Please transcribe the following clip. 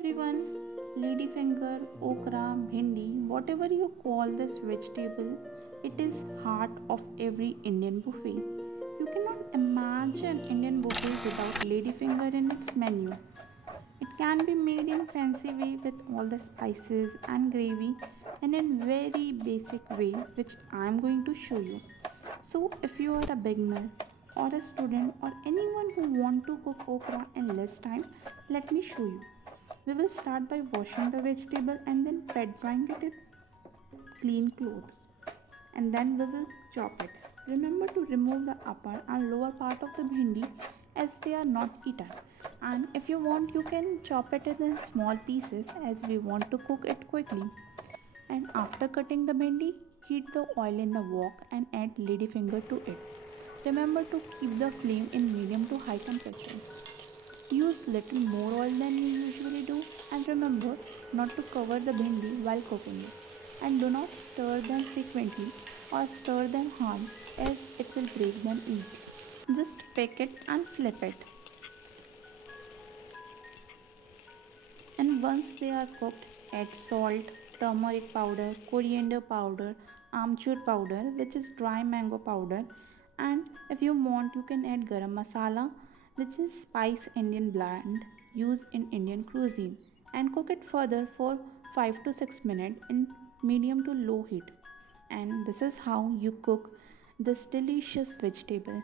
everyone, ladyfinger, okra, bhindi, whatever you call this vegetable, it is heart of every Indian buffet. You cannot imagine Indian buffet without ladyfinger in its menu. It can be made in fancy way with all the spices and gravy and in very basic way which I am going to show you. So if you are a beginner or a student or anyone who want to cook okra in less time, let me show you. We will start by washing the vegetable and then pat drying it with clean cloth, and then we will chop it. Remember to remove the upper and lower part of the bhindi as they are not eaten. And if you want, you can chop it in small pieces as we want to cook it quickly. And after cutting the bhindi, heat the oil in the wok and add ladyfinger to it. Remember to keep the flame in medium to high temperature. Use little more oil than you usually do, and remember not to cover the bhindi while cooking it. And do not stir them frequently or stir them hard as it will break them easily. Just pick it and flip it. And once they are cooked, add salt, turmeric powder, coriander powder, amchur powder, which is dry mango powder, and if you want, you can add garam masala, which is spice Indian blend used in Indian cuisine, and cook it further for 5 to 6 minutes in medium to low heat. And this is how you cook this delicious vegetable.